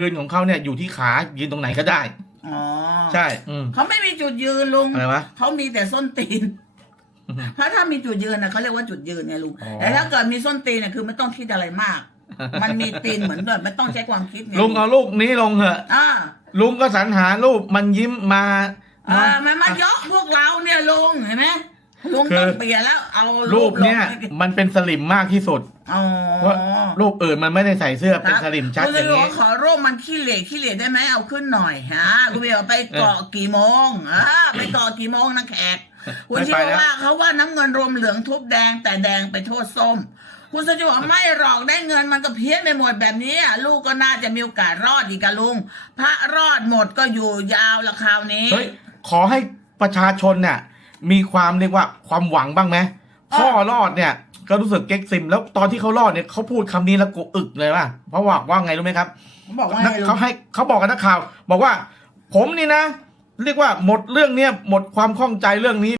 ยืนของเขาเนี่ยอยู่ที่ขายืนตรงไหนก็ได้ อ๋อใช่ อืมเขาไม่มีจุดยืนลุงอะไรวะ เขามีแต่ส้นตีนถ้าถ้ามีจุดยืนนะเขาเรียกว่าจุดยืนไงลุงอ๋อ แต่ถ้าเกิดมีส้นตีนเนี่ยคือไม่ต้องคิดอะไรมาก มันมีตีนเหมือนแบบไม่ต้องใช้ความคิดไงลุงเอาลูกนี้ลงเถอะ อ่าลุงก็สรรหารูปมันยิ้มมาเออมันมาเยาะพวกเราเนี่ยลุงเห็นไหม ลุงคือต้องเปลี่ยนแล้ว เอารูรูปเนี่ยลงมันเป็นสลิมมากที่สุดอ๋อเพราะรูปอื่นมันไม่ได้ใส่เสื้อเป็นครับสลิมชัดคุณอย่างนี้นี้ ขอรูปมันขี้เหร่ขี้เหร่ได้ไหมเอาขึ้นหน่อยฮะคุณเบียวไปเกาะกี่โมงอ่าไปเกาะกี่โมงนะแขกคุณไม่ชิไปวแล้ว ว่าเขาว่าน้ำเงินรวมเหลืองทุบแดงแต่แดงไปโทษส้ม คุณสจิบอกไม่หรอกได้เงินมันก็เพี้ยนไปหมดแบบนี้อะลูกก็น่าจะมีโอกาสรอดอีกอะลุง พระรอดหมดก็อยู่ยาวละคราวนี้ เฮ้ยขอให้ประชาชนเนี่ย มีความเรียกว่าความหวังบ้างไหมพ่อรอดเนี่ย ก็รู้สึกเก๊กซิม แล้วตอนที่เขารอดเนี่ยเขาพูดคำนี้แล้วกูอึกเลยว่าเพราะว่าว่าไงรู้ไหมครับผมบอกว่านักไงลุเขางให้เขาบอกกับนักข่าว บอกว่า ผมนี่นะ เรียกว่าหมดเรื่องเนี้ยหมดความข้องใจเรื่องนี้